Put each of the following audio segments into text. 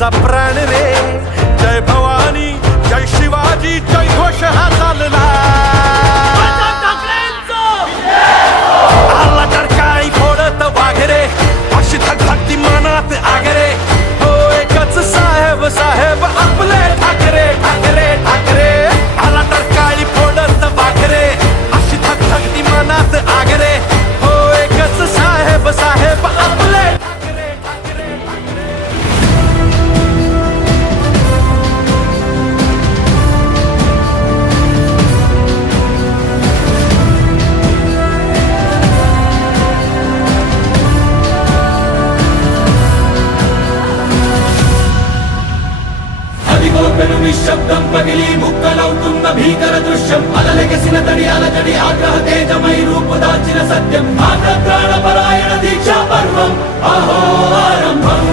आमचा प्राण रे. जय भवानी जय शिवाजी जय घोष हा चालला. आला तर काळी फोडत वाघरे, अशी धगधगती मनात आगरे. हो एकच साहेब साहेब आपले ठाकरे ठाकरे ठाकरे. आला तर काळी फोडत वाघरे, अशी धगधगती मनात आगरे. हो एकच साहेब साहेब आपले ठाकरे ठाकरे ठाकरे. నిశ్శబ్దం పగిలి ముక్కలవుతున్న భీకర దృశ్యం. అలలెగసిన తడి అలజడి ఆగ్రహ తేజమై రూపు దాల్చిన సత్యం. ఆగ్రహ పరాయణ దీక్షా పర్వం అహో ఆరంభం.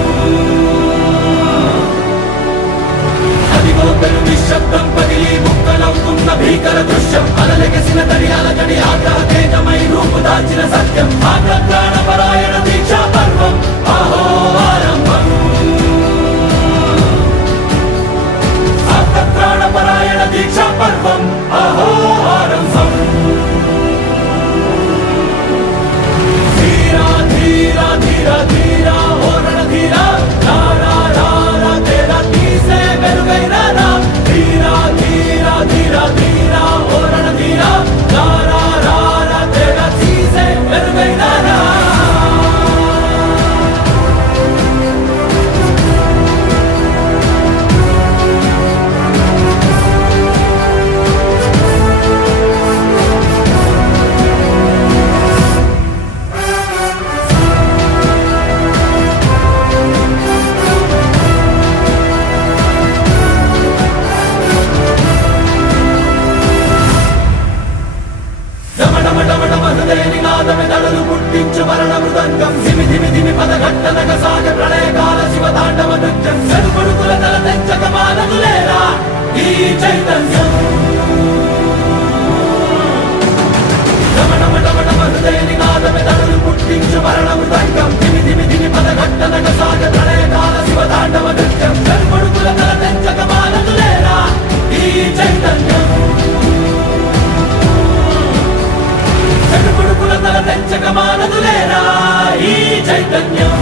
అదిగో పెను నిశ్శబ్దం పగిలి ముక్కలవుతున్న భీకర దృశ్యం. అలలెగసిన తడి అలజడి ఆగ్రహ తేజమై రూపు దాల్చిన సత్యం. ఆగ్రహ పరాయణ దీక్షా పర్వం అహో ఆరంభం. ప్రాణపరాయణ దీక్షా పర్వం అహో ఆరంభం. ధీరా ధీరా ధీరా ధీరా ఓ రణధీరా. రారా రారా తేరా తీసే వెలుగైన రా. ధీరా ధీరా ధీరా ధీరా ఓ రణధీరా. రారా రారా తేరా తీసే వెలుగైన రా. నినాదమెదడులు పుట్టించు మరణ మృదంగం. ధిమి ధిమి ధిమి పదఘట్టనగ సాగ ప్రళయకాల శివ తాండవ నృత్యం. చెడుకొడుకుల తల తెంచక మానదులేరా ఈ చైతన్యం. రమణమటమటమ హృదయ నినాదమెదడులు పుట్టించు మరణ మృదంగం. ధిమి ధిమి ధిమి పదఘట్టనగ సాగ ప్రళయకాల శివ తాండవ నృత్యం. చెడుకొడుకుల తల తెంచక మానదులేరా ఈ చైతన్యం. చెడుకొడుకుల తల తెంచక మానదులేరా ఈ చైతన్యం.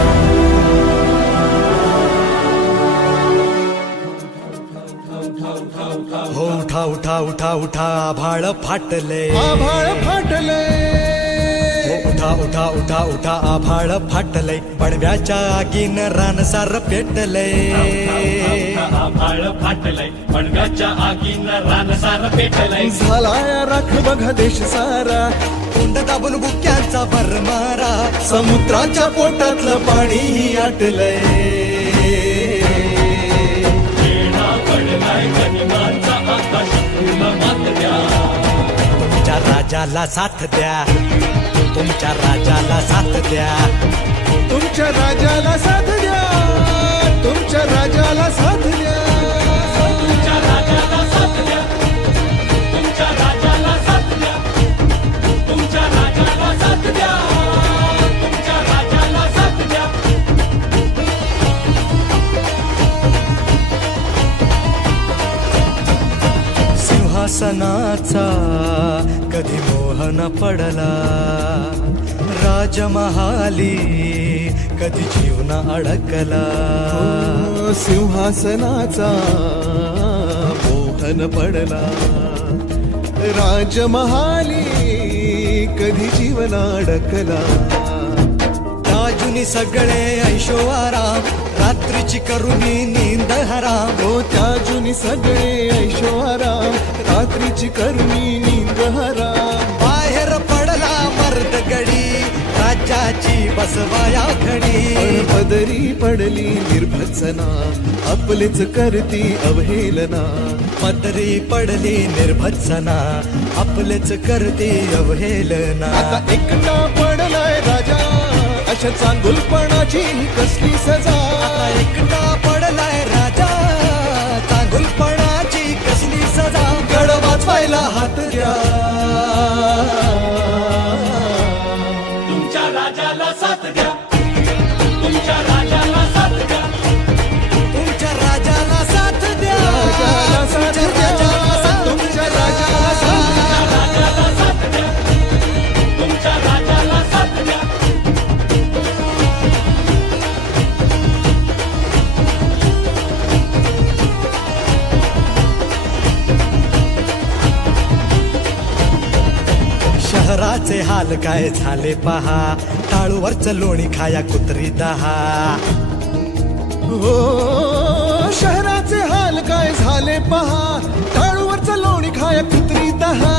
हो उठा उठा उठा उठा आभाळ फाटले. आभाळ फाटले. हो उठा उठा उठा उठा आभाळ फाटले. पडव्याच्या आगीन रानसार पेटले. आभाळ फाटलंय पडव्याच्या आगीन रानसार पेटलंय. झालाय राख बघा देश सारा. तोंड दाबून बुक्यांचा भरमारा. समुद्राच्या पोटातलं पाणीही आटलंय. वेळा पडलाय गनिमांचा आकाश तुला मात द्या. तुमच्या राजाला साथ द्या. तुमच्या राजाला साथ द्या. तुमच्या राजाला साथ द्या. तुमच्या राजाला साथ द्या. तुमच्या राजाला साथ द्या. तुमच्या राजाला साथ द्या. तुमच्या राजाला साथ द्या. तुमच्या राजाला साथ द्या. सिंहासनाचा कधी मोह न पडला. राजमहाली कधी जीव न अडकला. सिंहासनाचा मोहन पडला. राजमहाली कधी जीवन अडकला. राजुनी सगळे ऐशो आराम. रात्रीची करुणी नींद हराम. हो त्या जुनी सगळे ऐशो आराम. रात्रीची करुणी नींद हराम. बाहेर पडला मर्द गडी. राज्याची बसवाया घडी. पण पदरी पडली निर्भत्सना. आपलेच करती अवहेलना. पदरी पडली निर्भत्सना. आपलेच करते अवहेलना. आता एकटा पडलाय राजा. अशा चांगुलपणाची कसली सजा. आता एकटा पडलाय राजा. चांगुलपणाची कसली सजा. गड वाचवायला हात द्या. तुमच्या राजाला साथ द्या. तुमच्या राजाला साथ द्या. शहराचे हाल काय झाले पहा, टाळूवरचं लोणी खाया कुत्री दहा. हो शहराचे हाल काय झाले पहा, टाळूवरचं लोणी खाया कुत्री दहा.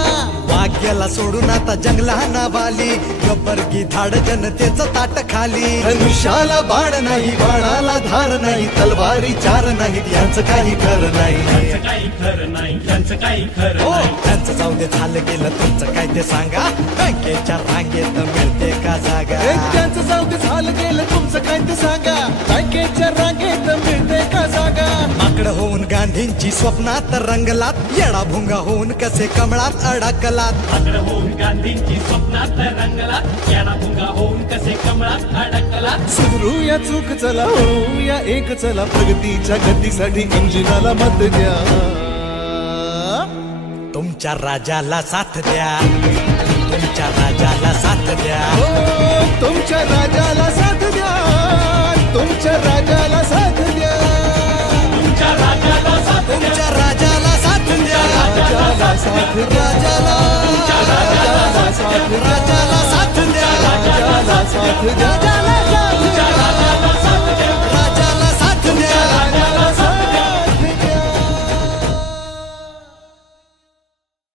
वाक्याला सोडून आता जंगलाना वाली, गब्बरगी धाड जनतेचं ताट खाली. धनुष्याला बाण नाही, बाणाला धार नाही, तलवारी चार नाहीत यांचं काही खरं नाही. काही खरं नाही, त्यांचं काही खरं हो नाही. त्यांचं जाऊ दे, झालं गेलं तुमचं काय ते सांगा, बँकेच्या रांगेत मिळते का जागा. त्यांचं जाऊ दे, झालं गेलं तुमचं काय ते सांगा, बँकेच्या रांगेत मिळते का जागा. माकड होऊन गांधींची स्वप्नात रंगलात, येडा भुंगा होऊन कसे कमळात अडकलात. आकडं होऊन गांधींची स्वप्नात रंगला, याना भुंगा होऊन कसे कमळात अडकला. सुधरूया चूक चला, होऊया एक चला, प्रगतीच्या गतीसाठी इंजिनाला मत द्या. तुमच्या राजाला साथ द्या, तुमच्या राजाला साथ द्या. हो तुमच्या राजाला साथ द्या, तुमच्या राजाला साथ द्या. तुमच्या राजाला साथ द्या, तुमच्या राजाला साथ द्या. राजाला साथ द्या, राजाला राजाला साथ द्या, राजाला साथ द्या. राजाला साथ द्या.